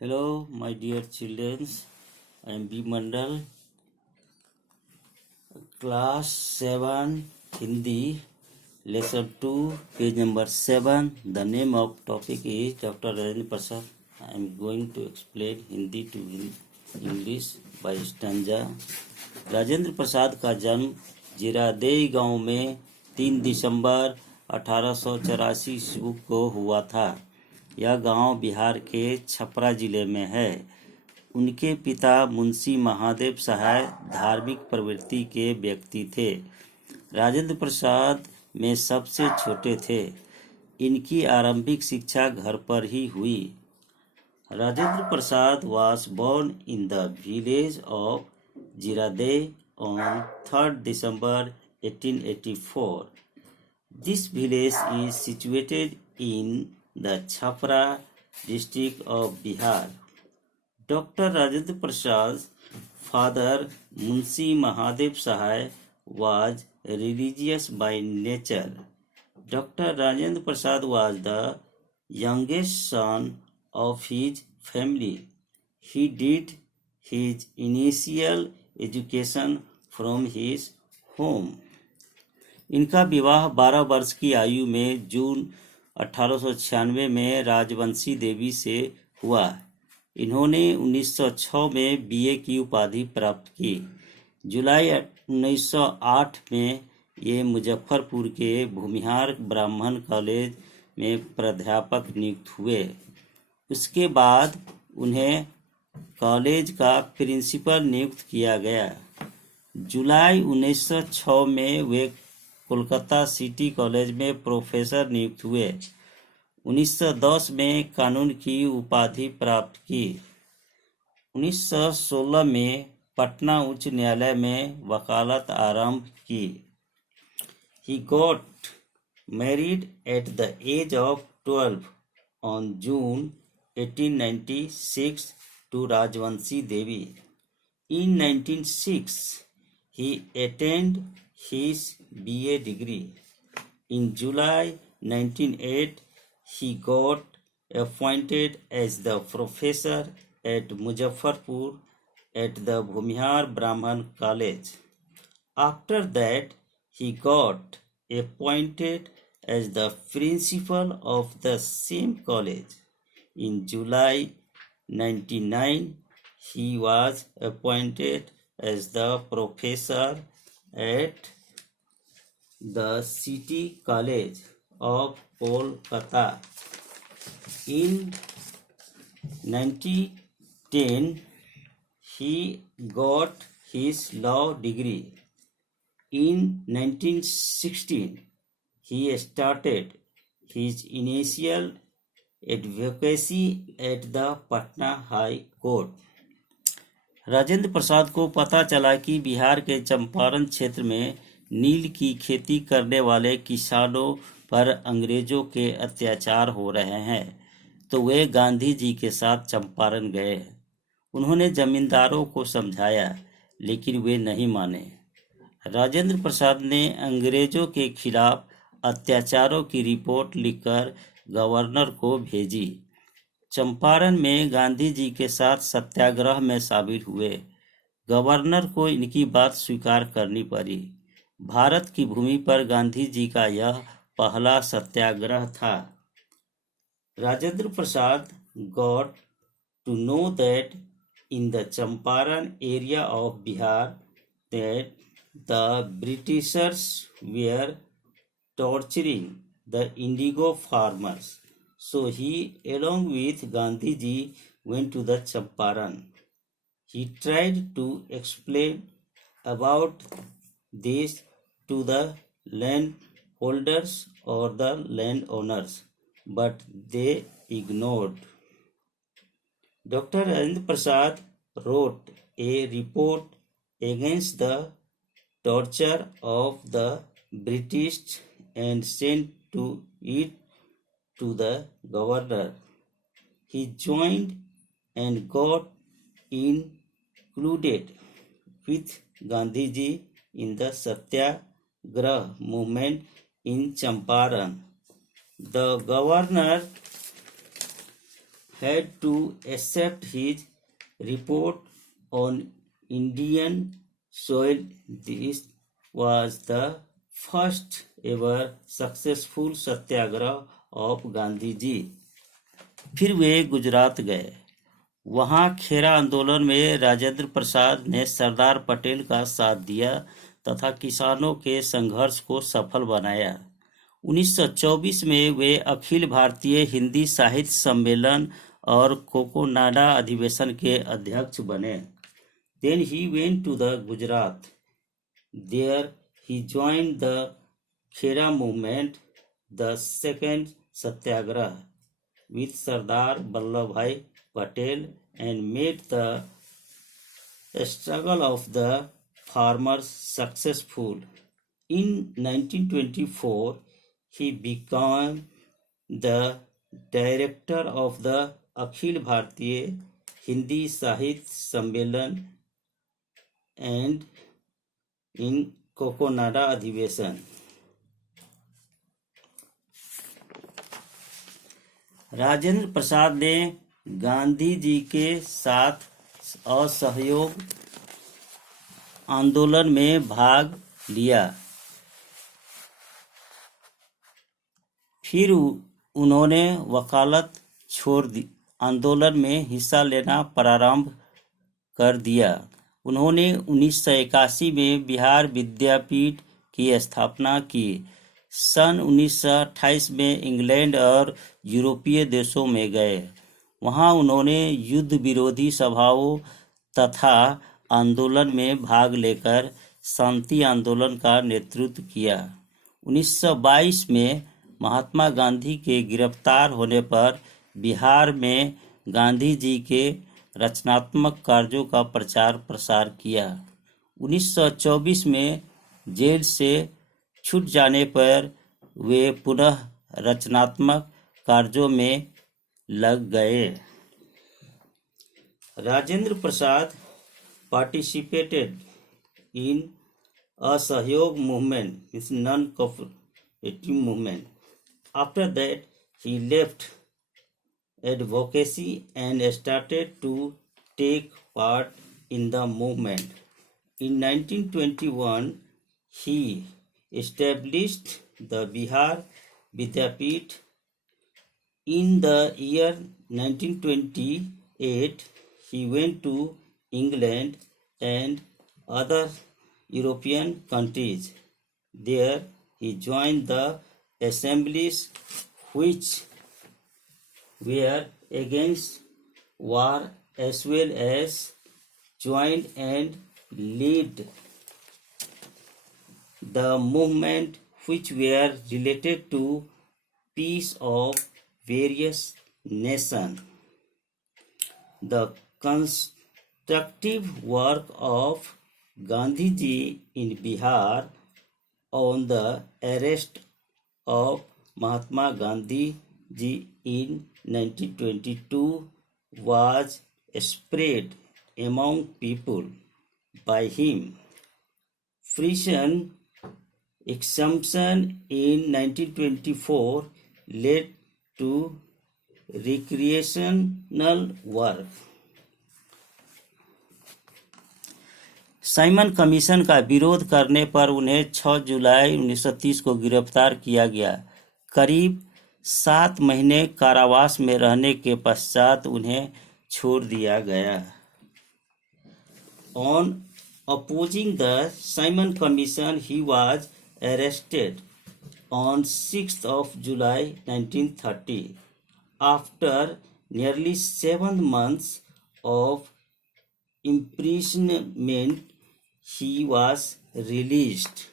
Hello, my dear children. I am B. Mandal, class 7, Hindi, lesson 2, page number 7. The name of topic is Dr. Rajendra Prasad. I am going to explain Hindi to English by stanza. Rajendra Prasad का जन्म जीरादेई गांव में 3 दिसंबर 1884 ईस्वी को हुआ था। यह गांव बिहार के छपरा जिले में है। उनके पिता मुंशी महादेव सहाय धार्मिक प्रवृत्ति के व्यक्ति थे। राजेंद्र प्रसाद में सबसे छोटे थे। इनकी आरंभिक शिक्षा घर पर ही हुई। Rajendra Prasad was born in the village of Jiradei on 3rd December 1884. This village is situated in the Chhapra district of Bihar. Dr. Rajendra Prasad's father, Munshi Mahadev Sahai, was religious by nature. Dr. Rajendra Prasad was the youngest son of his family. He did his initial education from his home. इनका विवाह 12 वर्ष की आयु में जून 1896 में राजवंशी देवी से हुआ। इन्होंने 1906 में बीए की उपाधि प्राप्त की। जुलाई 1908 में ये मुजफ्फरपुर के भूमिहार ब्राह्मण कॉलेज में प्राध्यापक नियुक्त हुए। उसके बाद उन्हें कॉलेज का प्रिंसिपल नियुक्त किया गया। जुलाई 1906 में वे कोलकाता सिटी कॉलेज में प्रोफेसर नियुक्त हुए। 1910 में कानून की उपाधि प्राप्त की। 1916 में पटना उच्च न्यायालय में वकालत आरंभ की। He got married at the age of 12 on June 1896 to Rajvanshi Devi. In 1906, he attained his BA degree. In July 1908, he got appointed as the professor at Muzaffarpur at the Bhumihar Brahman College. After that, he got appointed as the principal of the same college. In July 1999, he was appointed as the professor at the City College of Kolkata. In 1910, he got his law degree. In 1916, he started his initial advocacy at the Patna High Court. Rajendra Prasad को पता चला कि बिहार के चंपारण क्षेत्र में नील की खेती करने वाले किसानों पर अंग्रेजों के अत्याचार हो रहे हैं, तो वे गांधी जी के साथ चंपारण गए। उन्होंने जमींदारों को समझाया, लेकिन वे नहीं माने। राजेंद्र प्रसाद ने अंग्रेजों के खिलाफ अत्याचारों की रिपोर्ट लिखकर गवर्नर को भेजी। चंपारण में गांधी जी के साथ सत्याग्रह में शामिल हुए। गवर्नर को इनकी बात स्वीकार करनी पड़ी। भारत की भूमि पर गांधी जी का यह पहला सत्याग्रह था। Rajendra Prasad got to know that in the Champaran area of Bihar that the Britishers were torturing the indigo farmers. So he, along with Gandhi ji, went to the Champaran. He tried to explain about this to the landholders or the landowners, but they ignored. Dr. Rajendra Prasad wrote a report against the torture of the British and sent it to the governor. He joined and got included with Gandhiji in the Satyagraha movement in Champaran. The governor had to accept his report on Indian soil. This was the first ever successful Satyagraha of Gandhi ji. फिर वे गुजरात गए। वहां खेरा आंदोलन में राजेंद्र प्रसाद ने सरदार पटेल का साथ दिया तथा किसानों के संघर्ष को सफल बनाया। 1924 में वे अखिल भारतीय हिंदी साहित्य सम्मेलन और कोकोनाडा अधिवेशन के अध्यक्ष बने। Then he went to the Gujarat. There he joined the Khera movement, the second Satyagraha, with Sardar Vallabhbhai Patel, and made the struggle of the farmers successful. In 1924, he became the director of the Akhil Bharatiya Hindi Sahitya Sammelan and in Cocanada अधिवेशन। राजेंद्र प्रसाद ने गांधी जी के साथ असहयोग आंदोलन में भाग लिया। फिर उन्होंने वकालत छोड़ दी, आंदोलन में हिस्सा लेना प्रारंभ कर दिया। उन्होंने 1981 में बिहार विद्यापीठ की स्थापना की। सन 1928 में इंग्लैंड और यूरोपीय देशों में गए। वहां उन्होंने युद्ध विरोधी सभाओं तथा आंदोलन में भाग लेकर शांति आंदोलन का नेतृत्व किया। 1922 में महात्मा गांधी के गिरफ्तार होने पर बिहार में गांधी जी के रचनात्मक कार्यों का प्रचार प्रसार किया। 1924 में जेल से छूट जाने पर वे पुनः रचनात्मक कार्यों में लग गए। राजेंद्र प्रसाद participated in असहयोग movement, means non-cooperative movement. After that, he left advocacy and started to take part in the movement. In 1921, he established the Bihar Vidyapeeth. In the year 1928, he went to England and other European countries. There, he joined the assemblies which were against war as well as joined and led the movement which were related to peace of various nations. The constructive work of Gandhi ji in Bihar on the arrest of Mahatma Gandhi ji in 1922 was spread among people by him. Prison exemption in 1924 led to recreational work. Simon commission का विरोध करने पर उन्हें 6 जुलाई 1930 को गिरफ्तार किया गया। करीब 7 महीने कारावास में रहने के पश्चात उन्हें छोड़ दिया गया। On opposing the Simon Commission, he was arrested on 6th of July 1930. After nearly 7 months of imprisonment, he was released.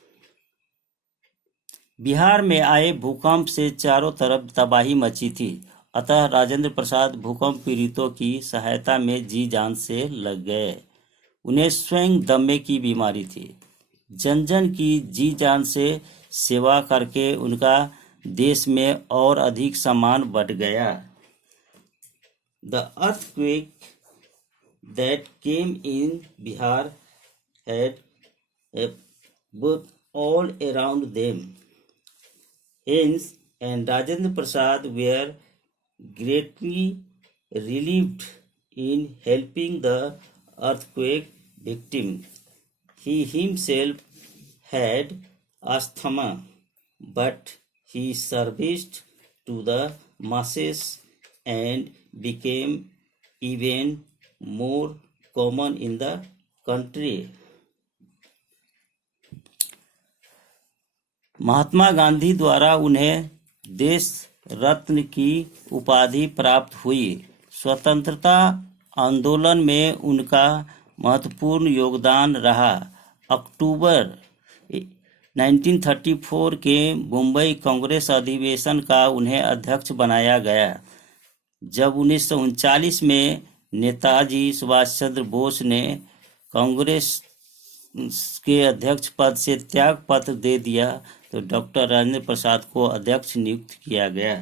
Bihar में आए भूकंप से चारों तरफ तबाही मची थी, अतः राजेंद्र प्रसाद भूकंप पीड़ितों की सहायता में जी जान से लग गए। उन्हें स्वयं दमे की बीमारी थी। जन जन की जी जान से सेवा करके उनका देश में और अधिक सम्मान बढ़ गया। The earthquake that came in Bihar had both all around them. Hence, and Rajendra Prasad were greatly relieved in helping the earthquake victim. He himself had asthma, but he serviced to the masses and became even more common in the country. Mahatma Gandhi द्वारा उन्हें देश रत्न की उपाधि प्राप्त हुई। स्वतंत्रता आंदोलन में उनका महत्वपूर्ण योगदान रहा। अक्टूबर 1934 के मुंबई कांग्रेस अधिवेशन का उन्हें अध्यक्ष बनाया गया। जब 1939 में नेताजी सुभाष चंद्र बोस ने कांग्रेस के अध्यक्ष पद से त्याग पत्र दे दिया तो डॉक्टर राजेंद्र प्रसाद को अध्यक्ष नियुक्त किया गया।